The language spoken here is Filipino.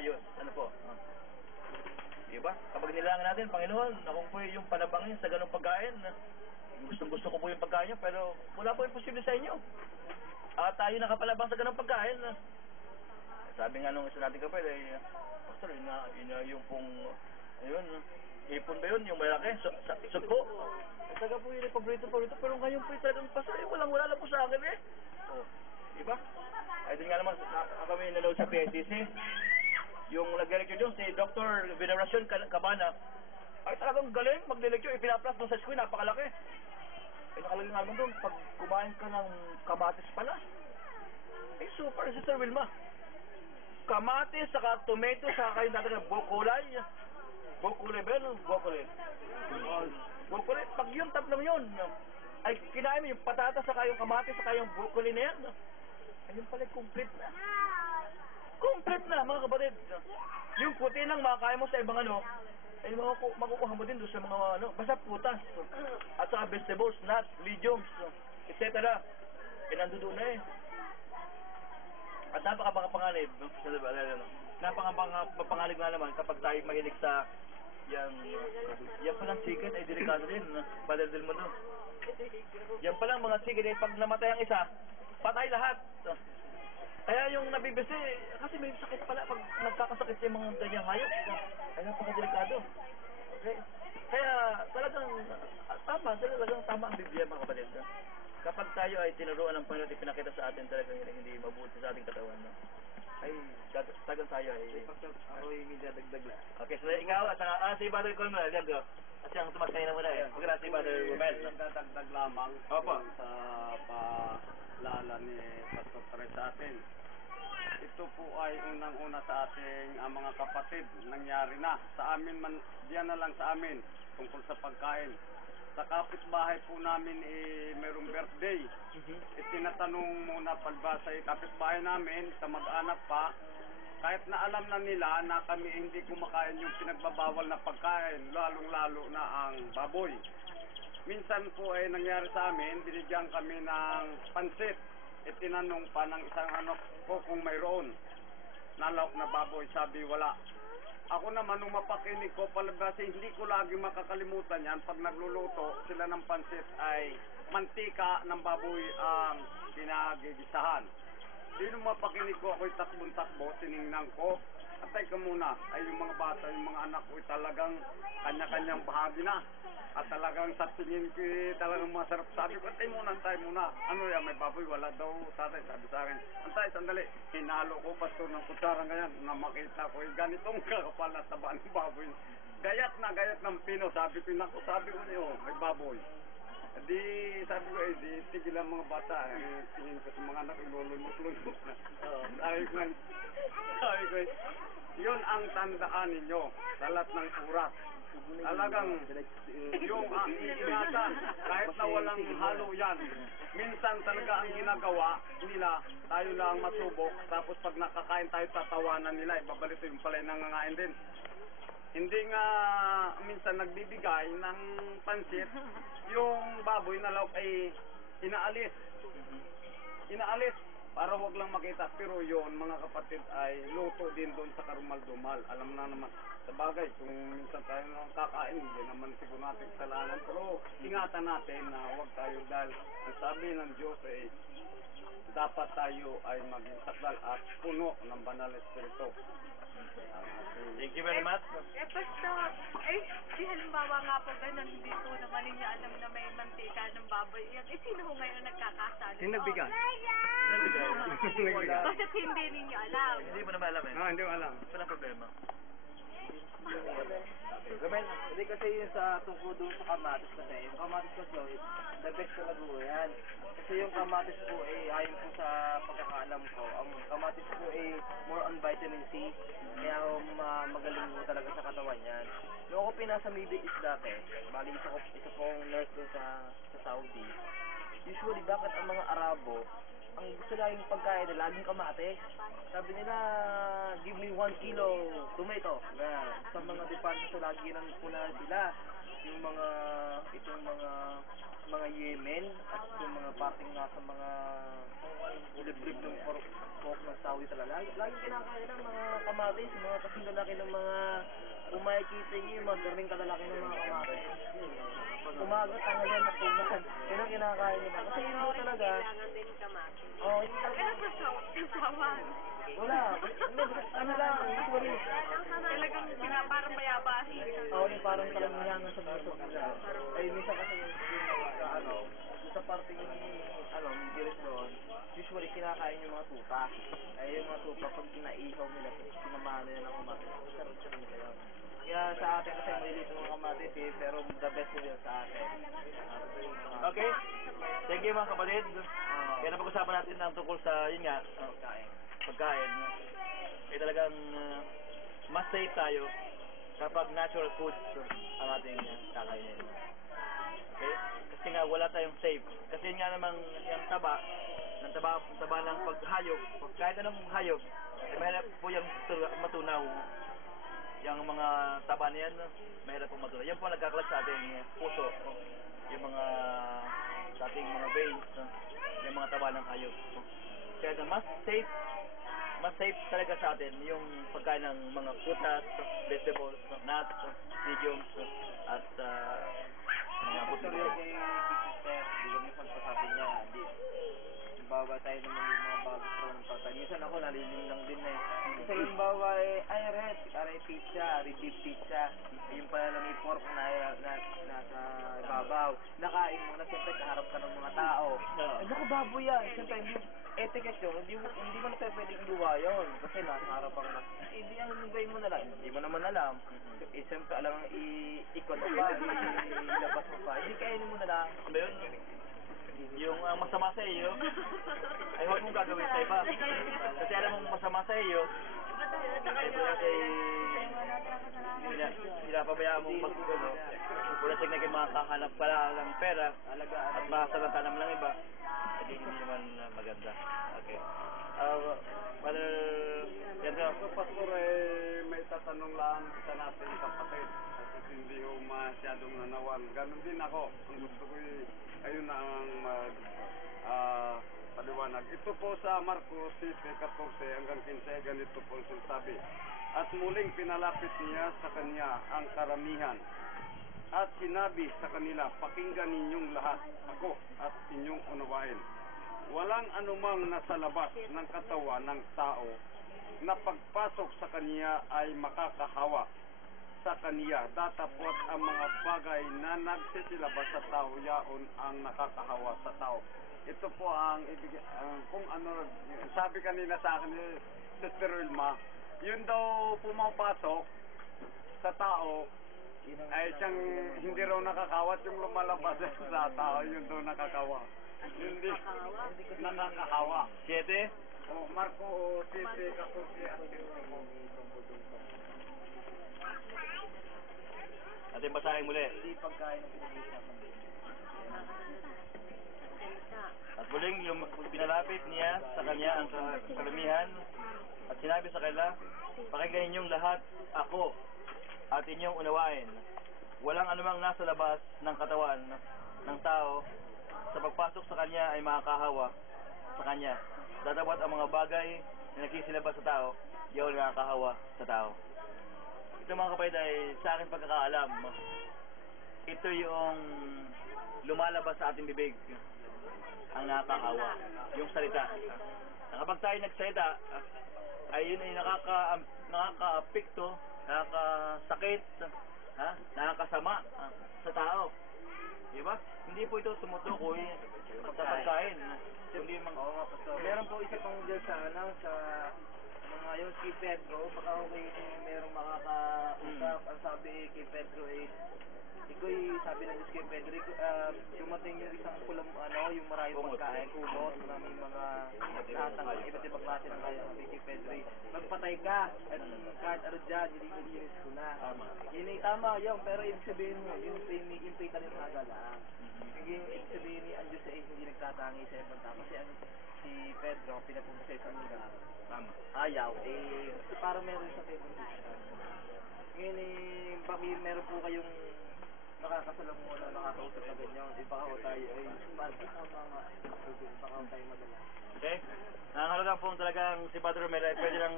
maayos. Ano po? Diba? Kapag nilangan natin, Panginoon, ako po yung panabangin sa ganong pagkain. Gustong-gusto ko po yung pagkain nyo, pero wala po imposible sa inyo. At tayo nakapalabang sa ganong pagkain. Sabi nga nung isa natin kapal, Pastor, yung pong, ayun, hipon ba yun, yung malaki, sugpo. Taga po yun, paborito, pero ngayon po yung talagang Pastor, wala lang po sa akin eh. Oh, diba? Ay, din nga naman, kami nanood sa PSCC. Yung nag-lecture doon, si Dr. Veneracion Cabana, ay talagang galing mag-lecture, ipinaplas mo sa screen, napakalaki. Ay nakalagay nga naman doon, pag kumain ka ng kamatis pala, ay super, Sister Wilma. Kamatis, saka tomato, saka kayo natin ng bukulay. Bukulay ba yun? Bukulay. Bukulay, pag yun, tatlong yun, ay kinain mo yung patatas, saka yung kamatis, saka yung bukulay na yan. Ayun pala, complete na. Complete na, mga kapatid. Yung puti lang makakaya mo sa ibang ano, ay makukuha mo din doon sa mga ano, basta putas. At saka vegetables, nuts, legumes, etc. Nandun na eh. At napakapanganib, no? Napakapanganib nga naman kapag tayo mahilig sa yan palang chicken ay delikado din, Padre Del Mundo. Yan palang mga chicken ay pag namatay ang isa, patay lahat. Kaya yung nabibisi, kasi may sakit pala pag nagkakasakit yung mga ganyang hayop. Kaya napakadelikado. Okay? Kaya talagang tama ang Biblia, mga kapatid. Kapag tayo ay tinuruan ng Panginoon at ipinakita sa atin talagang hindi mabuti sa ating katawan, no? Ay talagang tayo ay... Ako yung idadagdag lang. Okay, so ikaw at si Brother Colmel, yan doon. At siyang tumasay na muna eh. Huwag na si Brother Romel. Idadagdag lamang sa paalala ni Pastor Perez sa atin. Ito po ay unang-una sa ating mga kapatid. Nangyari na. Sa amin man, diyan na lang sa amin tungkol sa pagkain. Sa kapitbahay po namin merong birthday. Tinatanong muna palba sa kapitbahay namin, sa mag-anak pa, kahit na alam na nila na kami hindi kumakain yung pinagbabawal na pagkain, lalong-lalo na ang baboy. Minsan po ay nangyari sa amin, binigyan kami ng pansit. Tinanong pa ng isang anak ko kung mayroon nalawak na baboy, sabi wala. Ako naman, nung mapakinig ko, palabasi, hindi ko lagi makakalimutan yan. Pag nagluluto sila ng pansit ay mantika ng baboy ang ginagigisahan. Nung mapakinig ko, ako'y takbong-takbo, tiningnan ko. At teka muna, ay yung mga bata, yung mga anak ko talagang kanya-kanyang bahagi na. At talagang sa tingin ko talagang masarap. Sabi ko, antay muna. Ano yan, may baboy? Wala daw, tatay. Sabi sa akin, antay, sandali. Hinalo ko, Pastor, ng kutsara ngayon na makita ko, ganitong kakapal na taba ng baboy. Gayat ng pino. Sabi ko, niyo, may baboy. Di, sabi ko, di, tigil ang mga bata. Tingin ko sa mga anak, lulunok-lunok na. Sabi ko, yun ang tandaan ninyo sa lahat ng oras. Talagang yung ingatan, kahit na walang halo yan. Minsan talaga ang ginagawa nila, tayo lang masubok, tapos pag nakakain tayo, tatawanan nila, ibabalito yung pala nangangain din. Hindi nga minsan nagbibigay ng pansit, yung baboy na lawak ay inaalis para wag lang makita. Pero yon, mga kapatid, ay luto din doon sa karumal-dumal. Alam na naman sa bagay, kung minsan tayo nang kakain, hindi naman siguro natin kasalanan, pero ingatan natin na wag tayo, dahil ang sabi ng Diyos ay dapat tayo ay maging sakdal at puno ng banal na espiritu. Thank you very much. Pastor, di halimbawa nga po ganun, hindi po naman ninyo alam na may mantika ng baboy. Sino ho ngayon nagkakasali? Sino nagbigay? Bakit hindi ninyo alam? Hindi mo naman alam eh. Hindi ko alam. Walang problema. Romel, hindi kasi yun sa tungkol doon sa kamatis kasi. Yung kamatis kasi, the best talaga po yan. Kasi yung kamatis po ayon po sa pagkakaalam ko, ang kamatis po more on vitamin C. Kaya magaling po talaga sa katawan yan. Noong ako pinasa Middle East dati, bali isa pong nurse doon sa Saudi. Usually, bakit ang mga Arabo, ang gusto laging pagkain na laging kamatis. Sabi nila, give me 1 kilo tomato. Sa mga department lagi nang punahan sila. yung mga, itong mga Yemen, at yung mga parting nasa mga liblib ng pork ng Saudi talaga. Lagi kinakain ng mga kamatis, mga kasing lalaki ng mga, kung makikita niyo yung mga garning kalalaki ng mga kamatis. Umaga, tanghalian, hapunan. Yun ang kinakain nila. Kasi yun po talaga. Oo, yun talaga. Pero sa sawan. Wala. Hindi, ano lang, usually. Talagang parang bayabasi. Oo, yung parang talagang hiyangan sa busog nila. Ay, minsan kasi yung sa sa parte Middle East doon, usually kinakain yung mga tupa. Ay, yung mga tupa, pag kinaihaw nila, sinamahan nila ng kamatis. Sarap-sarap nila yun. Kaya sa atin kasi malilito ng kamatis eh, pero the best nila sa atin. Okay? Thank you mga kapatid. Kaya napag-usapan natin ang tungkol sa, yun nga, pagkain. Eh talagang mas safe tayo kapag natural foods ang ating kakainin. Okay? Kasi nga wala tayong safe. Kasi nga namang yung taba ng paghayop, kahit anong hayop, eh, mahirap po yung matunaw. Yung mga taba niyan, mahirap po matunaw. Yan po nagkakalat sa ating puso, yung mga sa ating mga veins, yung mga taba ng hayop. Kaya mas safe talaga sa atin yung pagkain ng mga prutas, vegetables, nuts, legumes, at mga Sorry buto. kay Sister, di ba minsan pasabi niya, di, bawa tayo naman yung mga bago sa ng patay. Minsan ako naliling lang din eh. Kasi yung bawa ay red, aray pizza, beef pizza. Yung pala lang may pork na nasa ibabaw. Nakain mo na siyempre kaharap ka ng mga tao. Ay, naku, baboy yan. Siyempre, etiquette yun, hindi mo na pwedeng iluwa yun. Kasi nasa harapan ka. Hindi ang hintayin mo na lang. Hindi mo naman alam. Eh, siyempre, alam ang ikot mo pa, ilabas mo pa. Hindi kainin mo na lang. Ano ba yun? Yung masama sa iyo, ay huwag mong gagawin sa iba. Kasi alam mong masama sa iyo, ito kasi pinapabayaan mong magkulo. Kung na kayo makakahanap pala ng pera at makasalata naman ng iba, hindi naman maganda. Okay. Father, So, Pastor, eh, may tatanong lang sa natin kapatid. Kasi hindi ko masyadong nanawan. Ganon din ako. Ang gusto ko ayun na ang paliwanag. Ito po sa Marcos 7:14 hanggang 15, ganito po ang sinasabi. At muling pinalapit niya sa kanya ang karamihan. At sinabi sa kanila, pakinggan ninyong lahat ako at inyong unawain. Walang anumang nasa labas ng katawan ng tao na pagpasok sa kaniya ay makakahawa sa kaniya. Datapot ang mga bagay na nagsisilabas sa tao, yaon ang nakakahawa sa tao. Ito po ang kung ano, sabi kanina sa akin ni Sister Wilma, yun daw pumapasok sa tao, ay siyang hindi raw nakakawat, yung lumalabas sa tao, yun daw nakakawa. Hindi nakakahawa. 7. O, Marco 7:14 at 15. Ating basahin muli. Hindi pagkain ng pinag-uusapan din. At muling pinalapit niya sa kanya ang karamihan at sinabi sa kanila, pakinggan ninyong lahat ako at inyong unawain. Walang anumang nasa labas ng katawan ng tao sa pagpasok sa kanya ay makakahawa sa kanya. Datapot ang mga bagay na nagsisilabas sa tao, yun nakakahawa sa tao. Ito mga kapatid ay sa akin pagkakaalam, ito yung lumalabas sa ating bibig, ang nakakahawa, yung salita. Kapag tayo nagsalita, ay yun ay nakaka-apekto, nakakasakit, nakakasama sa tao. Diba? Hindi po ito tumutukoy sa pagkain. Kundi Oo nga, Pastor. Meron po isa pang dyan sa mga yung kay Pedro, baka okay merong makakausap. Ang sabi kay Pedro sabi ng Diyos kay Pedro, dumating yung isang yung maraming pagkain, kumot, maraming mga lahat ng iba't ibang klase ng kaya. Sabi kay Pedro, magpatay ka, at kahit ano dyan, nililinis ko na. Yun ay tama yun, pero ibig sabihin mo, yung talisada lang. Yung ibig sabihin ni ang Diyos ay hindi nagtatangi sa ibang tao. Kasi si Pedro, pinapunta sa isang lugar, ayaw, parang meron sa ibang tao. Ngayon bakit meron po kayong nakakasalamuha na nakakausap na ganyan. Iba ako tayo ay smart sa mga baka tayo madala. Okay? Nangangalaga po talagang si Padre Romel ay pwede lang